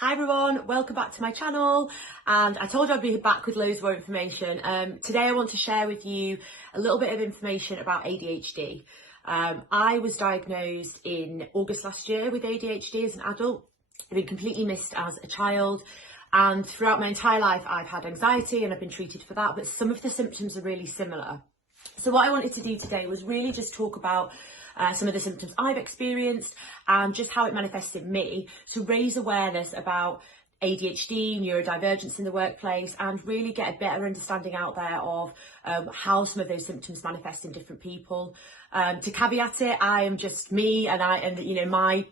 Hi everyone, welcome back to my channel, and I told you I'd be back with loads more information. Today I want to share with you a little bit of information about ADHD. I was diagnosed in August last year with ADHD as an adult. I've been completely missed as a child, and throughout my entire life I've had anxiety and I've been treated for that, but some of the symptoms are really similar. So what I wanted to do today was really just talk about some of the symptoms I've experienced and just how it manifests in me, to raise awareness about ADHD, neurodivergence in the workplace, and really get a better understanding out there of how some of those symptoms manifest in different people. To caveat it, I am just me, and my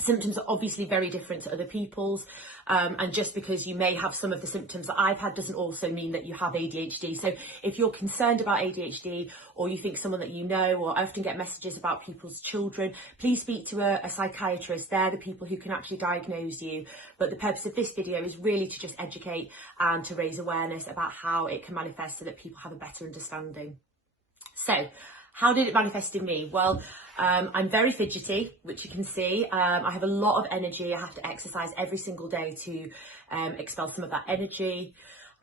symptoms are obviously very different to other people's, and just because you may have some of the symptoms that I've had doesn't also mean that you have ADHD. So if you're concerned about ADHD, or you think someone that you know, or I often get messages about people's children, please speak to a psychiatrist. They're the people who can actually diagnose you. But the purpose of this video is really to just educate and to raise awareness about how it can manifest so that people have a better understanding. So how did it manifest in me? Well, I'm very fidgety, which you can see. I have a lot of energy. I have to exercise every single day to expel some of that energy.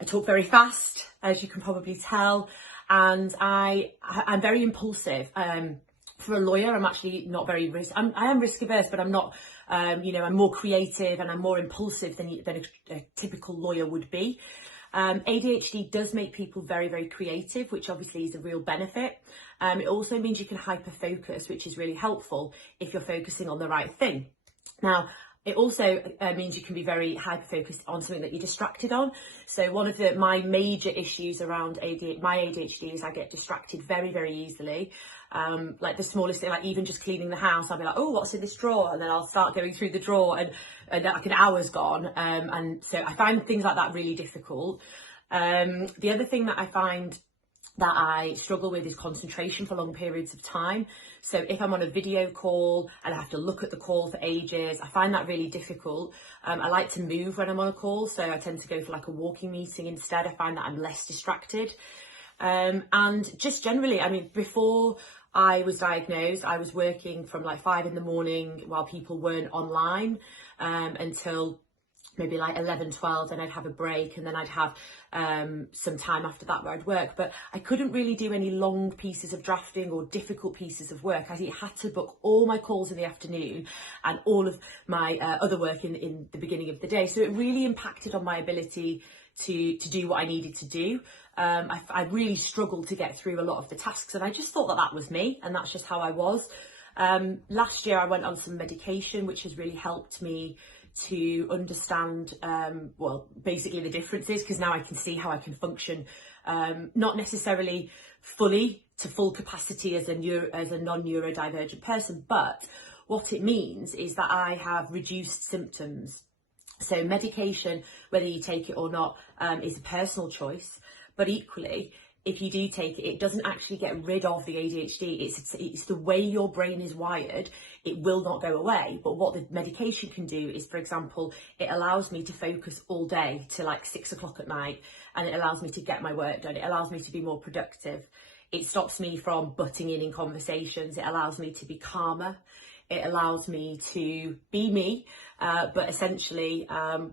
I talk very fast, as you can probably tell, and I'm very impulsive. For a lawyer, I'm actually not very I am risk averse, but I'm not. I'm more creative and I'm more impulsive than a typical lawyer would be. ADHD does make people very, very creative, which obviously is a real benefit. It also means you can hyper-focus, which is really helpful if you're focusing on the right thing. Now, it also means you can be very hyper-focused on something that you're distracted on. So one of my major issues around my ADHD is I get distracted very, very easily. Like the smallest thing, like even just cleaning the house, I'll be like, oh, what's in this drawer? And then I'll start going through the drawer and like an hour's gone. And so I find things like that really difficult. The other thing that I find that I struggle with is concentration for long periods of time. So if I'm on a video call and I have to look at the call for ages, I find that really difficult. I like to move when I'm on a call, so I tend to go for like a walking meeting instead. I find that I'm less distracted. And just generally, I mean, before I was diagnosed, I was working from like 5 in the morning while people weren't online, until maybe like 11, 12, then I'd have a break, and then I'd have some time after that where I'd work. But I couldn't really do any long pieces of drafting or difficult pieces of work. I had to book all my calls in the afternoon and all of my other work in the beginning of the day. So it really impacted on my ability to do what I needed to do. I really struggled to get through a lot of the tasks, and I just thought that was me, and that's just how I was. Last year I went on some medication, which has really helped me to understand, basically the differences, because now I can see how I can function, not necessarily fully to full capacity as a non-neurodivergent person, but what it means is that I have reduced symptoms. So medication, whether you take it or not, is a personal choice, but equally, if you do take it, it doesn't actually get rid of the ADHD. It's the way your brain is wired. It will not go away. But what the medication can do is, for example, it allows me to focus all day to like 6 o'clock at night, and it allows me to get my work done. It allows me to be more productive. It stops me from butting in conversations. It allows me to be calmer. It allows me to be me, but essentially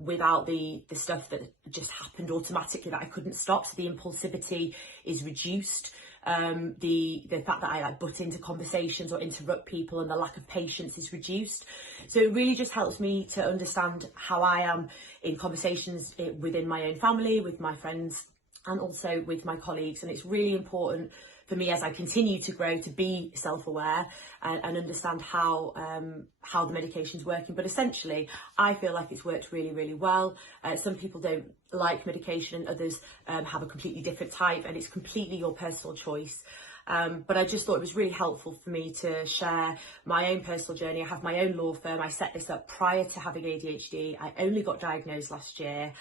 without the stuff that just happened automatically that I couldn't stop. So the impulsivity is reduced. The fact that I like butt into conversations or interrupt people, and the lack of patience is reduced. So it really just helps me to understand how I am in conversations within my own family, with my friends, and also with my colleagues. And it's really important for me, as I continue to grow, to be self-aware and understand how the medication's working. But essentially, I feel like it's worked really, really well. Some people don't like medication, and others have a completely different type, and it's completely your personal choice. But I just thought it was really helpful for me to share my own personal journey. I have my own law firm. I set this up prior to having ADHD. I only got diagnosed last year.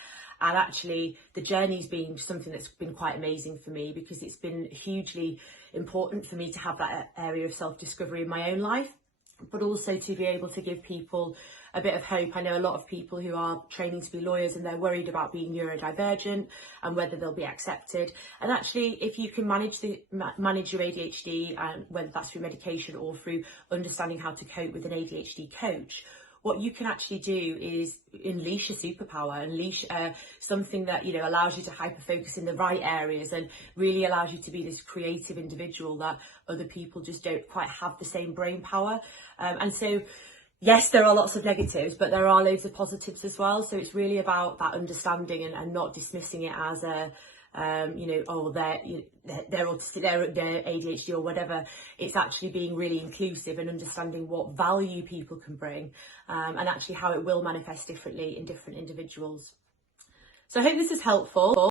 And actually, the journey's been something that's been quite amazing for me, because it's been hugely important for me to have that area of self-discovery in my own life, but also to be able to give people a bit of hope. I know a lot of people who are training to be lawyers, and they're worried about being neurodivergent and whether they'll be accepted. And actually, if you can manage your ADHD, and whether that's through medication or through understanding how to cope with an ADHD coach, what you can actually do is unleash a superpower, unleash something that, you know, allows you to hyper focus in the right areas and really allows you to be this creative individual that other people just don't quite have the same brain power. And so yes, there are lots of negatives, but there are loads of positives as well. So it's really about that understanding and not dismissing it as a, you know, oh, they're autistic, they're ADHD or whatever. It's actually being really inclusive and understanding what value people can bring, and actually how it will manifest differently in different individuals. So I hope this is helpful.